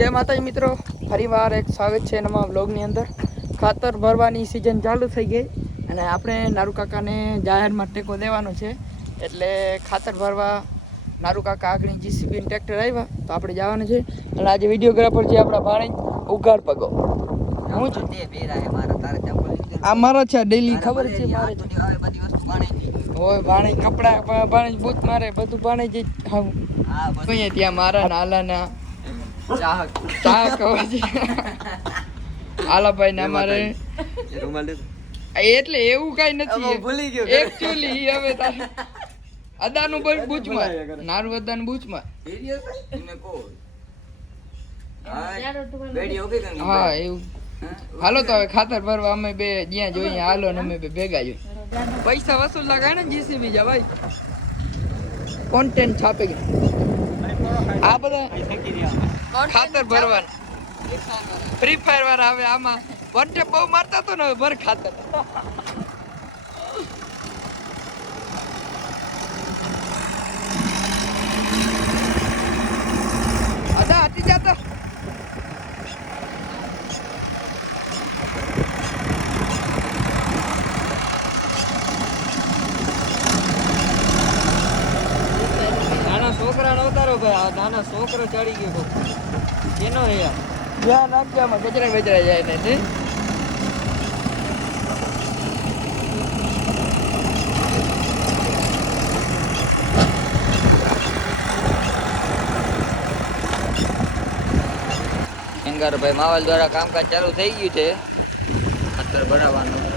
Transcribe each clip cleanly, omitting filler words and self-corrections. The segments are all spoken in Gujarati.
જય માતાજી મિત્રો, ફરીવાર એક સ્વાગત છે નવા વ્લોગની અંદર। ખાતર ભરવાની સિઝન ચાલુ થઈ ગઈ અને આપણે નારુ કાકાને જાહેરમાં ટેકો દેવાનો છે, એટલે ખાતર ભરવા નારુ કાકા આગળ જીસીબી ટ્રેક્ટર આવ્યા તો આપણે જવાનું છે। અને આજે વિડીયોગ્રાફર છે આપણા ભાણેજ ઉગાડ પગો। હું છે આ મારો છે, ડેલી ખબર છે મારે હોય ભાણેજ કપડા ભાણેજ બૂટ મારે બધું ભાણેજ હા ત્યાં મારા નાલાના ચાહક આલાભાઈ ને અમારે એટલે એવું કઈ નથી, એકચ્યુઅલી હવે અદાનું બસ બૂચમાં નારું અદાનું બૂચમાં હા એવું। હાલો તો હવે ખાતર ભરવા અમે બે જ્યાં જોઈએ હાલો ને અમે બે ભેગા જોઈએ। પૈસા વસૂલ લગાડે ને જીસીબી જા ભાઈ કોન્ટેન્ટ છાપે આ બધા ખાતર ભરવાનું ફ્રી ફાયર વાળા આવે આમાં વન ટેપ બહુ મારતા તો ને હવે ભર ખાતર અદા હટી જાતા નાના છોકરા નો ઉતારો ભાઈ, આ નાના છોકરો ચડી ગયો કેનો હે યાર ધ્યાન રાખજો આમાં ગજરા બજરા જાય ને નહીં ભાઈ માવલ દ્વારા કામકાજ ચાલુ થઈ ગયું છે ખાતર ભરાવાનું।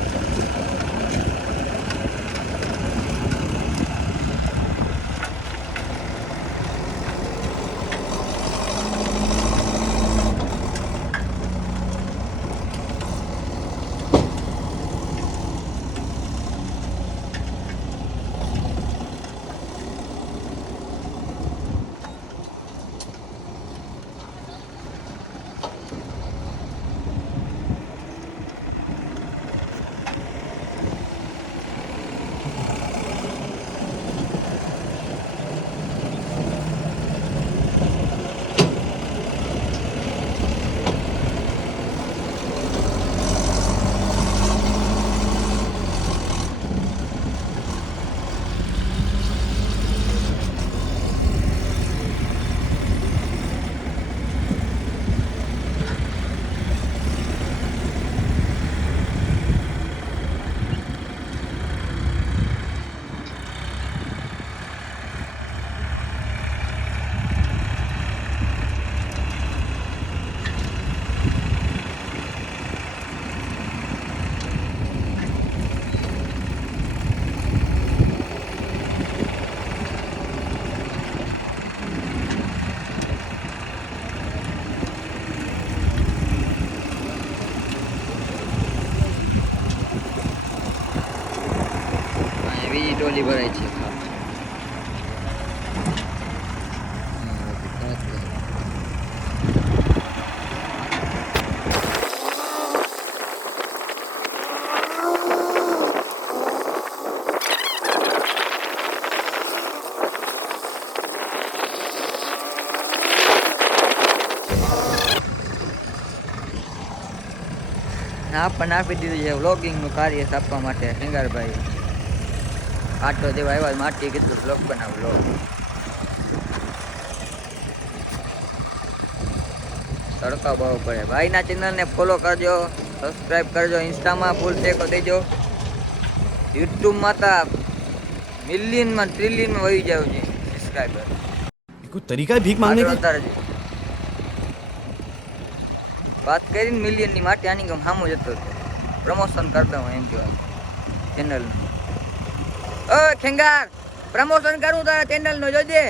બીજી ટોલી ભરાય છે આપણને આપી દીધું છે વ્લોગિંગનું કાર્ય આપવા માટે સિંગારભાઈ આટલો દેવા આવ્યા માટી કીધું બ્લોગ બનાવ લો તડકા બહુ પડે। ભાઈના ચેનલને ફોલો કરજો, સબસ્ક્રાઇબ કરજો, ઇન્સ્ટામાં ફૂલ ટેકો દેજો, યુટ્યુબમાં તો મિલિયનમાં ટ્રિલિયનમાં વહી જાવ છે સબસ્ક્રાઇબર। કોઈ તરીકા ભીખ માંગને કે વાત કરીને મિલિયનની માટે આની ગમ સામું જતો પ્રમોશન કરતા હું એમ કહેવાય ચેનલ। ઓ ખેંગાર પ્રમોશન કરું તારા ચેનલ નો જોજે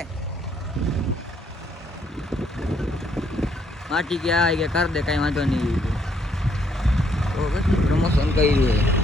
માટી કે આ કે કર દે કઈ વાંધો નહીં તો પ્રમોશન કર્યું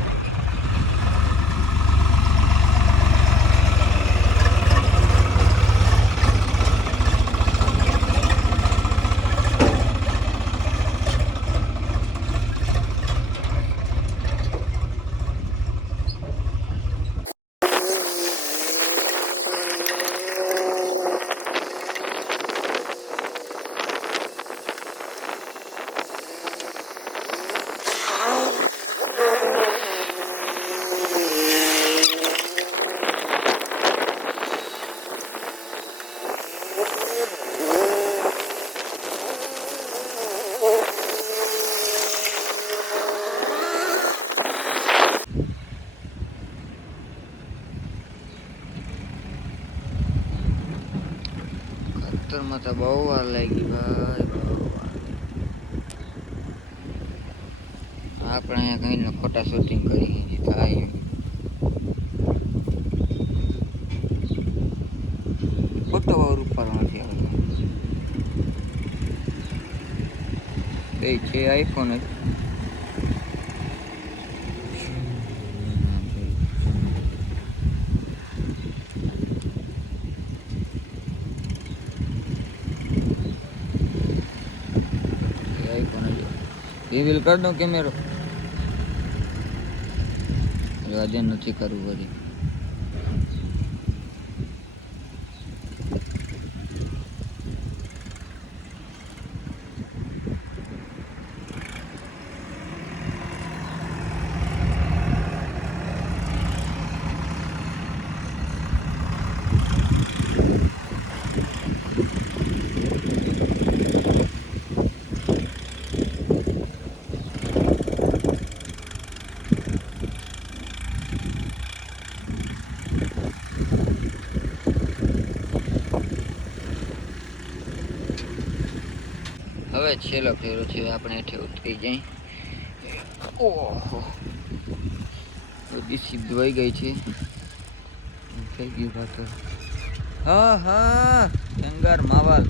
આમાં તો બહુ વાર લાગી ભાઈ, બહુ વાર. આપણે અહીંયા કઈ ખોટા શૂટિંગ કરી થાય. ફોટો ઉપર નથી આવતો. એ છે આઈફોન જ. રિવીલ કરી દઉં કેમેરો. આજે નથી કરવું બધી. હવે છેલ્લો ફેરો છે, આપણે હેઠે ઉતરી જઈ. ઓહો બધી સીધ વહી ગઈ છે. થઈ ગયું ખાતર. હા હા કંગાર માવાલ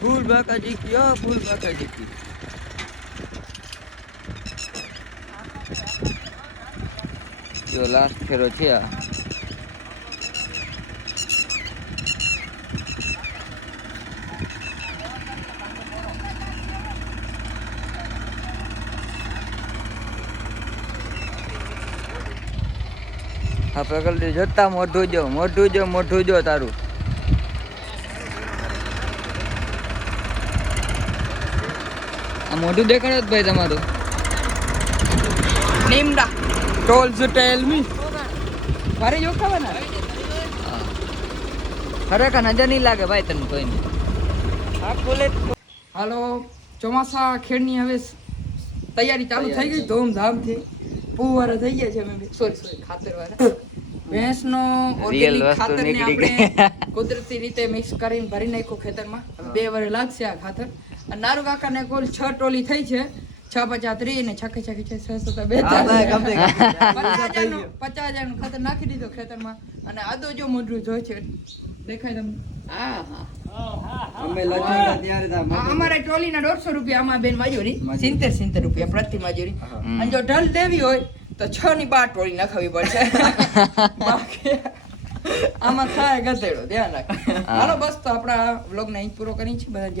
ફૂલ બાકાજી કી. ફૂલ બાકાજી કી. જો લાસ્ટ ફેરો છે આ. આ પ્રકલ્પ જતા મોઢું જો તારું. આ મોઢું દેખાડે ભાઈ તમારું. નીમડા ટોલ્સ ટેલ મી મારે જો ખાવાના. ખરેખર નજર નહીં લાગે ભાઈ તને કોઈ નહીં. હા બોલે. હાલો, ચોમાસા ખેડની હવે તૈયારી ચાલુ થઈ ગઈ ધૂમધામથી. ફુવારા થઈ ગયા છે. અમે સોરી ખાતર વાળા ભેંસનો ઓર્ગેનિક ખાતરને આપણે કુદરતી રીતે મિક્સ કરીને ભરી નાખ્યું ખેતરમાં. 2 વર્ષ લાગશે આ ખાતર. અને નારુ કાકાને કુલ 6 ટોલી થઈ છે. 6 50 30 ને 6 6 6 7 50,000 ખાતર નાખી દીધો ખેતરમાં. અને આદો જો મોઢું જોઈ છે દેખાય તમને. હા અમારે ટોલીના 150 રૂપિયા. આમાં બેન મજૂરી 70 રૂપિયા પ્રતિ મજૂરી. અને જો ઢલ દેવી હોય તો 6 ની 12 ટોળી નખાવી પડશે. આમાં થાય ગધેડો. ધ્યાન રાખ. હાલો બસ તો આપણા વ્લોગ ને અહીં પૂરો કરી છે બધા.